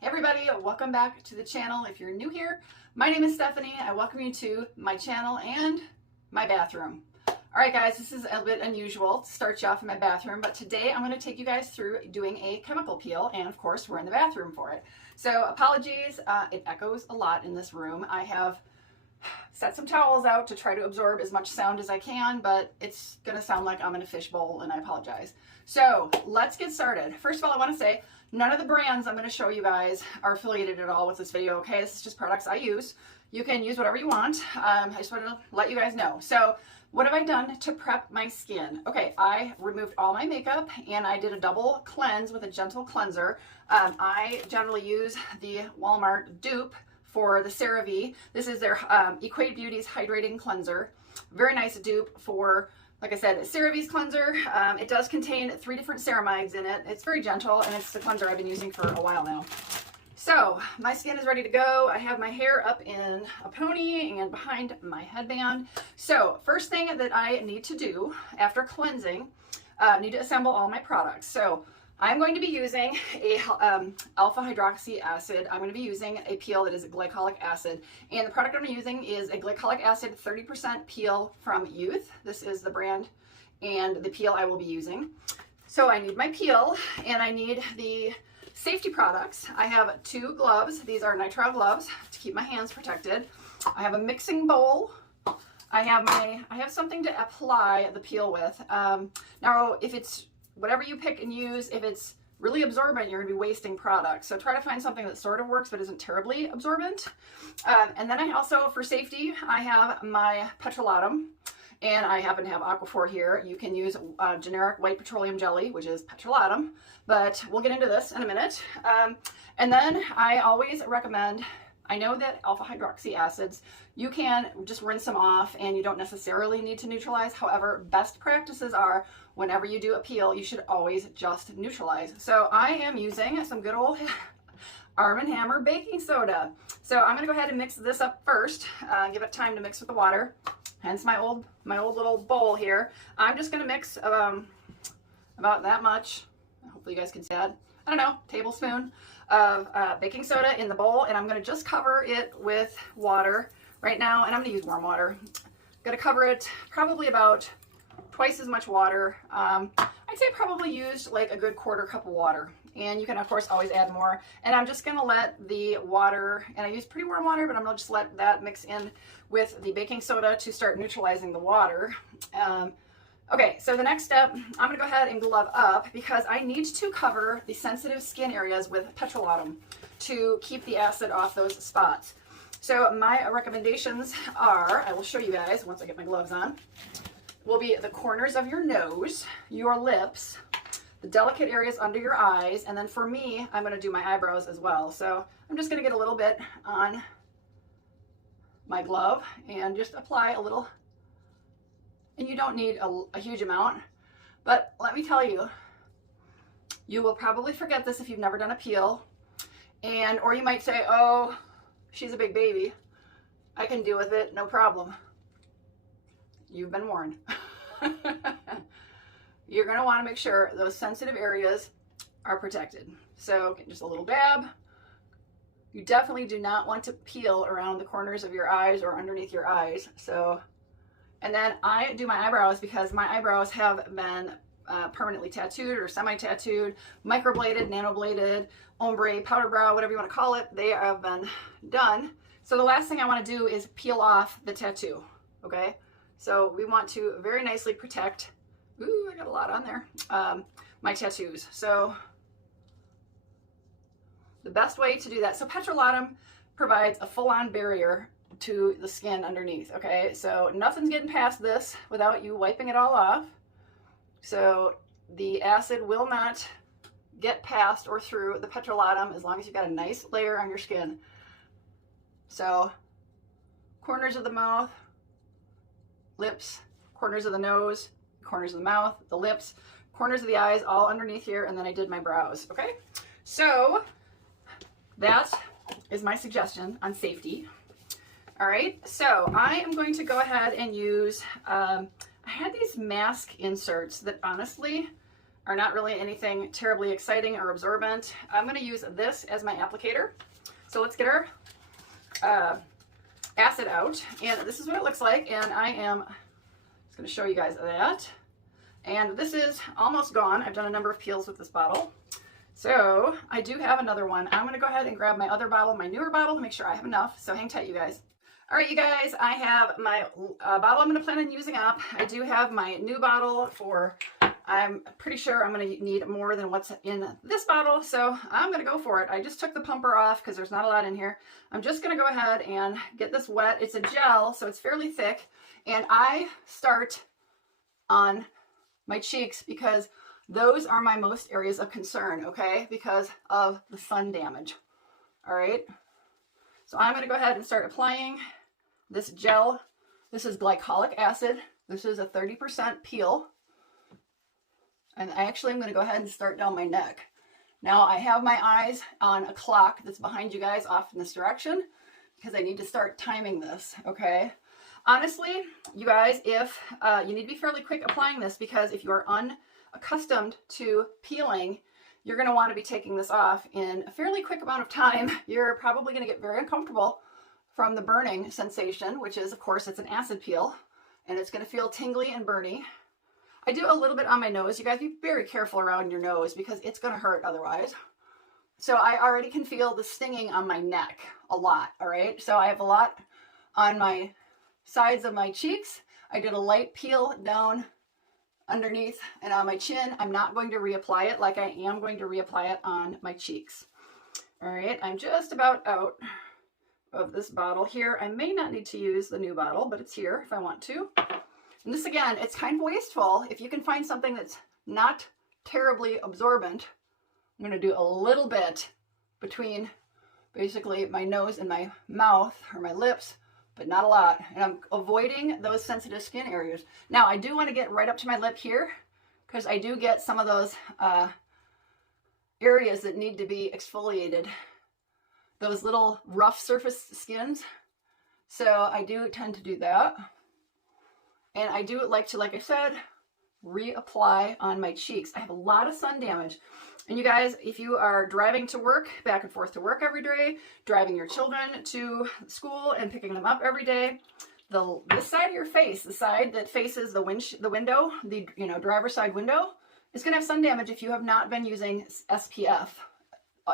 Hey everybody, welcome back to the channel. If you're new here, my name is Stephanie. I welcome you to my channel and my bathroom. All right guys, this is a bit unusual to start you off in my bathroom, but today I'm going to take you guys through doing a chemical peel, and of course we're in the bathroom for it. So apologies, it echoes a lot in this room. I have set some towels out to try to absorb as much sound as I can, but it's going to sound like I'm in a fishbowl, and I apologize. So let's get started. First of all, I want to say none of the brands I'm going to show you guys are affiliated at all with this video, okay? This is just products I use. You can use whatever you want. I just want to let you guys know. So what have I done to prep my skin? Okay, I removed all my makeup and I did a double cleanse with a gentle cleanser. I generally use the Walmart dupe for the CeraVe. This is their Equate Beauty's Hydrating Cleanser. Very nice dupe for, like I said, CeraVe's cleanser. It does contain 3 different ceramides in it. It's very gentle, and it's the cleanser I've been using for a while now. So my skin is ready to go. I have my hair up in a pony and behind my headband. So first thing that I need to do after cleansing, I need to assemble all my products. So I'm going to be using a alpha hydroxy acid. I'm going to be using a peel that is a glycolic acid. And the product I'm using is a glycolic acid 30% peel from Yeouth. This is the brand and the peel I will be using. So I need my peel and I need the safety products. I have 2 gloves. These are nitrile gloves to keep my hands protected. I have a mixing bowl. I have something to apply the peel with. Now, if it's whatever you pick and use, if it's really absorbent, you're gonna be wasting product. So try to find something that sort of works but isn't terribly absorbent. And then I also, for safety, I have my petrolatum, and I happen to have Aquaphor here. You can use generic white petroleum jelly, which is petrolatum, but we'll get into this in a minute. And then I always recommend, I know that alpha hydroxy acids, you can just rinse them off and you don't necessarily need to neutralize. However, best practices are whenever you do a peel, you should always just neutralize. So I am using some good old Arm & Hammer baking soda. So I'm gonna go ahead and mix this up first, give it time to mix with the water. Hence my old little bowl here. I'm just gonna mix about that much. Hopefully you guys can see that. I don't know, tablespoon of baking soda in the bowl, and I'm gonna just cover it with water right now, and I'm gonna use warm water. I'm gonna cover it probably about twice as much water. I'd say probably used like a good 1/4 cup of water, and you can of course always add more. And I'm just gonna let the water, and I use pretty warm water, but I'm gonna just let that mix in with the baking soda to start neutralizing the water. Okay, so the next step, I'm gonna go ahead and glove up because I need to cover the sensitive skin areas with petrolatum to keep the acid off those spots. So my recommendations are, I will show you guys once I get my gloves on, will be the corners of your nose, your lips, the delicate areas under your eyes, and then for me, I'm gonna do my eyebrows as well. So I'm just gonna get a little bit on my glove and just apply a little. And you don't need a huge amount, but let me tell you, you will probably forget this if you've never done a peel, or you might say, oh, she's a big baby, I can deal with it, no problem. You've been warned. You're gonna wanna make sure those sensitive areas are protected. So just a little dab. You definitely do not want to peel around the corners of your eyes or underneath your eyes. So. And then I do my eyebrows because my eyebrows have been permanently tattooed or semi-tattooed, microbladed, nanobladed, ombre, powder brow, whatever you want to call it. They have been done. So the last thing I want to do is peel off the tattoo, okay? So we want to very nicely protect, ooh, I got a lot on there, my tattoos. So the best way to do that, so petrolatum provides a full-on barrier to the skin underneath, okay? So nothing's getting past this without you wiping it all off. So the acid will not get past or through the petrolatum as long as you've got a nice layer on your skin. So corners of the mouth, lips, corners of the nose, corners of the mouth, the lips, corners of the eyes, all underneath here, and then I did my brows, okay? So that is my suggestion on safety. All right, so I am going to go ahead and use, I had these mask inserts that honestly are not really anything terribly exciting or absorbent. I'm going to use this as my applicator. So let's get our acid out, and this is what it looks like, and I am just going to show you guys that. And this is almost gone. I've done a number of peels with this bottle. So I do have another one. I'm going to go ahead and grab my other bottle, my newer bottle, to make sure I have enough. So hang tight, you guys. All right, you guys, I have my bottle I'm going to plan on using up. I do have my new bottle for, I'm pretty sure I'm going to need more than what's in this bottle. So I'm going to go for it. I just took the pumper off because there's not a lot in here. I'm just going to go ahead and get this wet. It's a gel, so it's fairly thick. And I start on my cheeks because those are my most areas of concern, okay? Because of the sun damage. All right. So I'm going to go ahead and start applying this gel. This is glycolic acid. This is a 30% peel. And actually I'm going to go ahead and start down my neck. Now I have my eyes on a clock that's behind you guys off in this direction because I need to start timing this, okay? Honestly, you guys, if you need to be fairly quick applying this, because if you are unaccustomed to peeling, you're going to want to be taking this off in a fairly quick amount of time. You're probably going to get very uncomfortable from the burning sensation, which is, of course, it's an acid peel, and it's going to feel tingly and burny. I do a little bit on my nose. You guys be very careful around your nose because it's going to hurt otherwise. So I already can feel the stinging on my neck a lot, all right? So I have a lot on my sides of my cheeks. I did a light peel down underneath and on my chin. I'm not going to reapply it like I am going to reapply it on my cheeks. All right, I'm just about out of this bottle here. I may not need to use the new bottle, but it's here if I want to. And this, again, it's kind of wasteful. If you can find something that's not terribly absorbent, I'm going to do a little bit between basically my nose and my mouth or my lips, but not a lot. And I'm avoiding those sensitive skin areas. Now, I do want to get right up to my lip here because I do get some of those areas that need to be exfoliated, those little rough surface skins. So I do tend to do that. And I do like to, like I said, reapply on my cheeks. I have a lot of sun damage. And you guys, if you are driving to work, back and forth to work every day, driving your children to school and picking them up every day, this side of your face, the side that faces the window, the driver's side window, is going to have sun damage if you have not been using SPF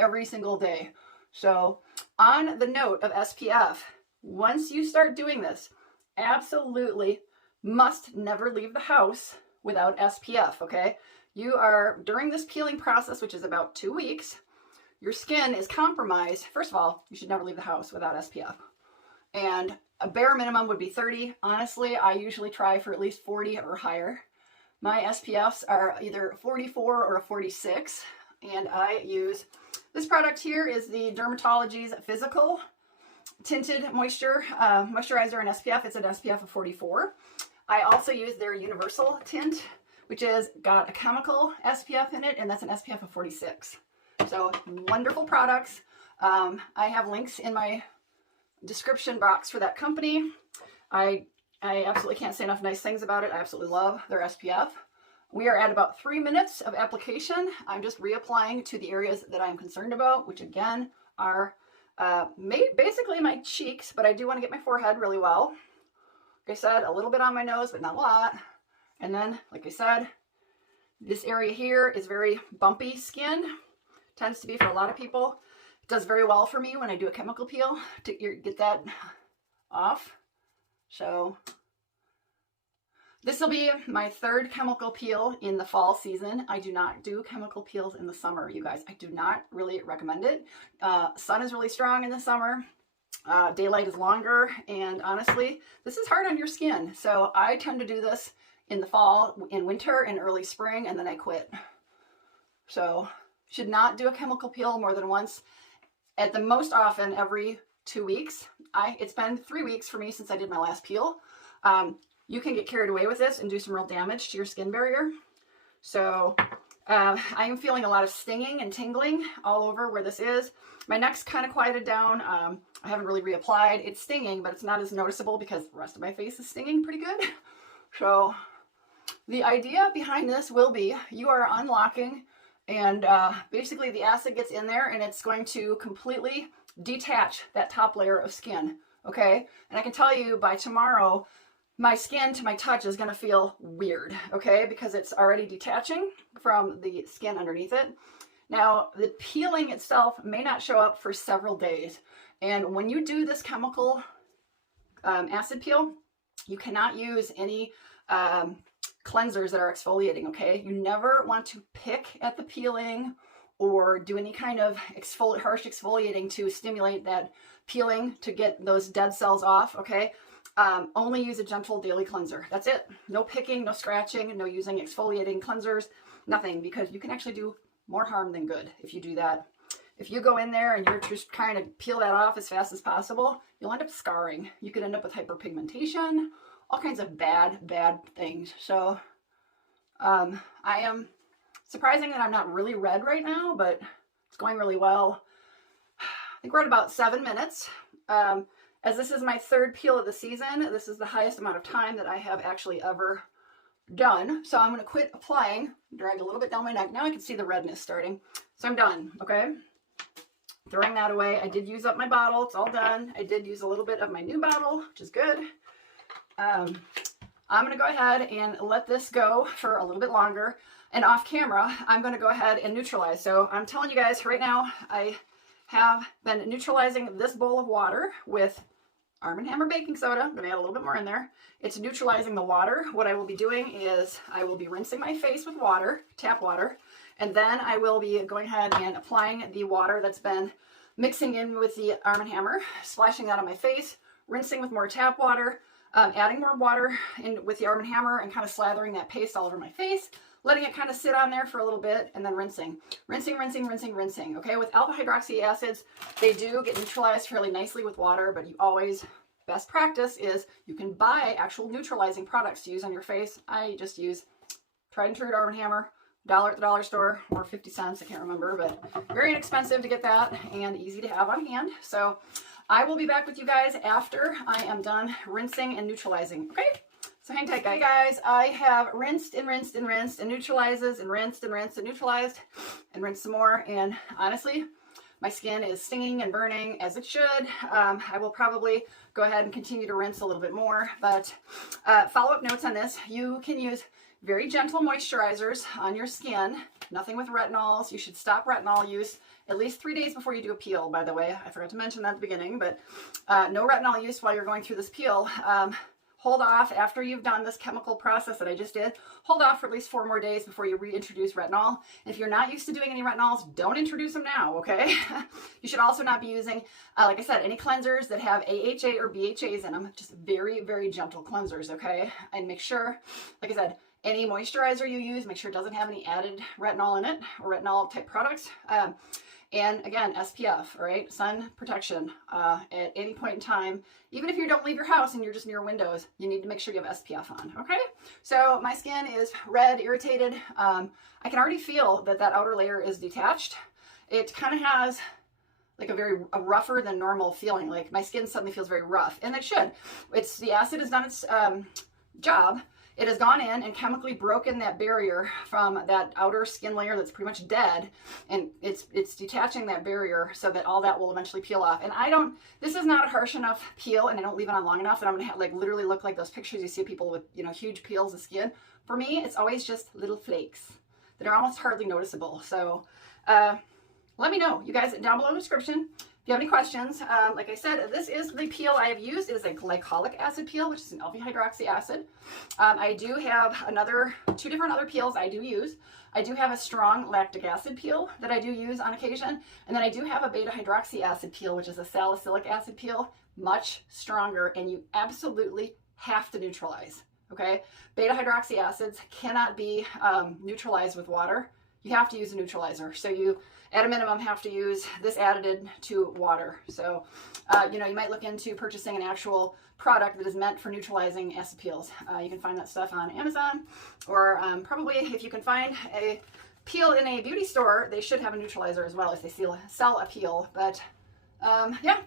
every single day. So on the note of SPF, once you start doing this, absolutely must never leave the house without SPF, okay? You are, during this peeling process, which is about 2 weeks, your skin is compromised. First of all, you should never leave the house without SPF. And a bare minimum would be 30. Honestly, I usually try for at least 40 or higher. My SPFs are either 44 or a 46. And I use, this product here is the Dermatology's Physical Tinted Moisturizer and SPF. It's an SPF of 44. I also use their Universal Tint, which has got a chemical SPF in it, and that's an SPF of 46. So wonderful products. I have links in my description box for that company. I absolutely can't say enough nice things about it. I absolutely love their SPF. We are at about 3 minutes of application. I'm just reapplying to the areas that I'm concerned about, which again are basically my cheeks, but I do want to get my forehead really well. Like I said, a little bit on my nose, but not a lot. And then, like I said, this area here is very bumpy skin. Tends to be for a lot of people. It does very well for me when I do a chemical peel to get that off. So this will be my third chemical peel in the fall season. I do not do chemical peels in the summer, you guys. I do not really recommend it. Sun is really strong in the summer. Daylight is longer, and honestly, this is hard on your skin. So I tend to do this in the fall, in winter, and early spring, and then I quit. So should not do a chemical peel more than once. At the most often, every 2 weeks. It's been 3 weeks for me since I did my last peel. You can get carried away with this and do some real damage to your skin barrier. So I am feeling a lot of stinging and tingling all over where this is. My neck's kind of quieted down. I haven't really reapplied. It's stinging, but it's not as noticeable because the rest of my face is stinging pretty good. So the idea behind this will be you are unlocking, and basically the acid gets in there and it's going to completely detach that top layer of skin, okay? And I can tell you by tomorrow, my skin to my touch is going to feel weird, okay? Because it's already detaching from the skin underneath it. Now, the peeling itself may not show up for several days. And when you do this chemical acid peel, you cannot use any cleansers that are exfoliating, okay? You never want to pick at the peeling or do any kind of harsh exfoliating to stimulate that peeling to get those dead cells off, okay? Only use a gentle daily cleanser. That's it. No picking, no scratching, no using exfoliating cleansers, nothing, because you can actually do more harm than good if you do that. If you go in there and you're just trying to peel that off as fast as possible, you'll end up scarring. You could end up with hyperpigmentation, all kinds of bad things. So I am surprising that I'm not really red right now, but it's going really well. I think we're at about 7 minutes. As this is my third peel of the season, this is the highest amount of time that I have actually ever done. So I'm going to quit applying, drag a little bit down my neck. Now I can see the redness starting. So I'm done, okay? Throwing that away. I did use up my bottle. It's all done. I did use a little bit of my new bottle, which is good. I'm going to go ahead and let this go for a little bit longer. And off camera, I'm going to go ahead and neutralize. So I'm telling you guys right now, I have been neutralizing this bowl of water with Arm & Hammer baking soda. I'm going to add a little bit more in there. It's neutralizing the water. What I will be doing is I will be rinsing my face with water, tap water, and then I will be going ahead and applying the water that's been mixing in with the Arm & Hammer, splashing that on my face, rinsing with more tap water, adding more water in with the Arm & Hammer and kind of slathering that paste all over my face, letting it kind of sit on there for a little bit, and then rinsing. Rinsing, okay? With alpha hydroxy acids, they do get neutralized fairly nicely with water, but you always, best practice is you can buy actual neutralizing products to use on your face. I just use tried and true Arm & Hammer, $1 at the dollar store, or 50 cents, I can't remember, but very inexpensive to get that and easy to have on hand. So I will be back with you guys after I am done rinsing and neutralizing, okay? So hang tight, guys. I have rinsed and rinsed and rinsed and neutralizes and rinsed and rinsed and neutralized and rinsed some more. And honestly, my skin is stinging and burning as it should. I will probably go ahead and continue to rinse a little bit more. But follow-up notes on this. You can use very gentle moisturizers on your skin. Nothing with retinols. You should stop retinol use at least 3 days before you do a peel, by the way. I forgot to mention that at the beginning. But no retinol use while you're going through this peel. Hold off after you've done this chemical process that I just did. Hold off for at least 4 more days before you reintroduce retinol. If you're not used to doing any retinols, don't introduce them now, okay? You should also not be using, like I said, any cleansers that have AHA or BHAs in them. Just very gentle cleansers, okay? And make sure, like I said, any moisturizer you use, make sure it doesn't have any added retinol in it or retinol type products. And again, SPF, all right? Sun protection at any point in time. Even if you don't leave your house and you're just near windows, you need to make sure you have SPF on, okay? So my skin is red, irritated. I can already feel that that outer layer is detached. It kind of has like a rougher than normal feeling. Like my skin suddenly feels very rough, and it should. The acid has done its job. It has gone in and chemically broken that barrier from that outer skin layer that's pretty much dead, and it's detaching that barrier so that all that will eventually peel off. And this is not a harsh enough peel, and I don't leave it on long enough that I'm gonna have, like, literally look like those pictures you see of people with, you know, huge peels of skin. For me, it's always just little flakes that are almost hardly noticeable. So let me know, you guys, down below in the description. If you have any questions, like I said, this is the peel I have used. It is a glycolic acid peel, which is an alpha hydroxy acid. I do have 2 different other peels I do use. I do have a strong lactic acid peel that I do use on occasion. And then I do have a beta hydroxy acid peel, which is a salicylic acid peel, much stronger, and you absolutely have to neutralize, okay? Beta hydroxy acids cannot be neutralized with water. You have to use a neutralizer. So you, at a minimum, have to use this added to water. So, you know, you might look into purchasing an actual product that is meant for neutralizing acid peels. You can find that stuff on Amazon, or probably if you can find a peel in a beauty store, they should have a neutralizer as well if they sell a peel. But yeah,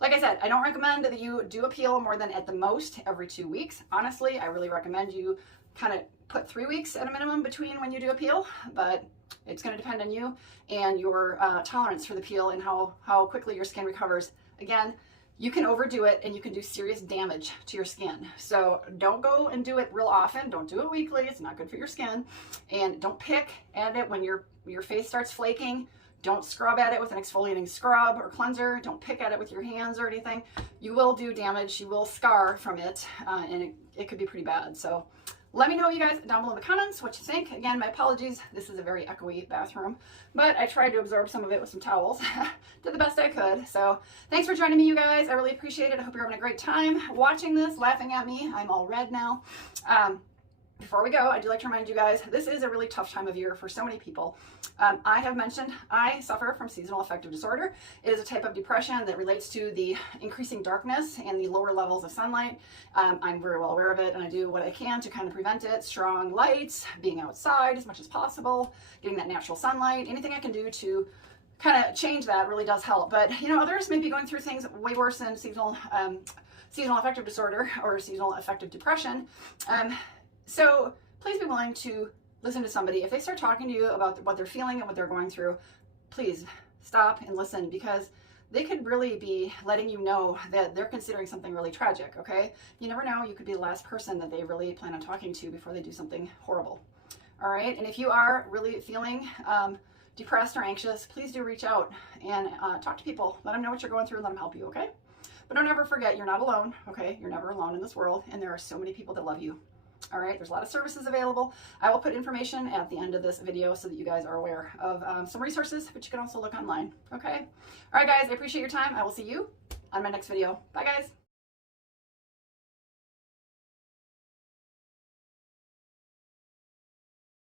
like I said, I don't recommend that you do a peel more than at the most every 2 weeks. Honestly, I really recommend you kind of put 3 weeks at a minimum between when you do a peel, but it's going to depend on you and your tolerance for the peel and how quickly your skin recovers. Again, you can overdo it and you can do serious damage to your skin. So don't go and do it real often. Don't do it weekly. It's not good for your skin. And don't pick at it when your face starts flaking. Don't scrub at it with an exfoliating scrub or cleanser. Don't pick at it with your hands or anything. You will do damage. You will scar from it, and it could be pretty bad. So let me know, you guys, down below in the comments what you think. Again, my apologies. This is a very echoey bathroom, but I tried to absorb some of it with some towels. Did the best I could. So thanks for joining me, you guys. I really appreciate it. I hope you're having a great time watching this, laughing at me. I'm all red now. Before we go, I do like to remind you guys, this is a really tough time of year for so many people. I have mentioned I suffer from seasonal affective disorder. It is a type of depression that relates to the increasing darkness and the lower levels of sunlight. I'm very well aware of it, and I do what I can to kind of prevent it. Strong lights, being outside as much as possible, getting that natural sunlight, anything I can do to kind of change that really does help. But you know, others may be going through things way worse than seasonal affective disorder or seasonal affective depression. So please be willing to listen to somebody. If they start talking to you about what they're feeling and what they're going through, please stop and listen, because they could really be letting you know that they're considering something really tragic, okay? You never know, you could be the last person that they really plan on talking to before they do something horrible. All right, and if you are really feeling depressed or anxious, please do reach out and talk to people. Let them know what you're going through and let them help you, okay? But don't ever forget, you're not alone, okay? You're never alone in this world, and there are so many people that love you. All right, there's a lot of services available. I will put information at the end of this video so that you guys are aware of some resources, but you can also look online, okay? All right, guys, I appreciate your time. I will see you on my next video. Bye, guys.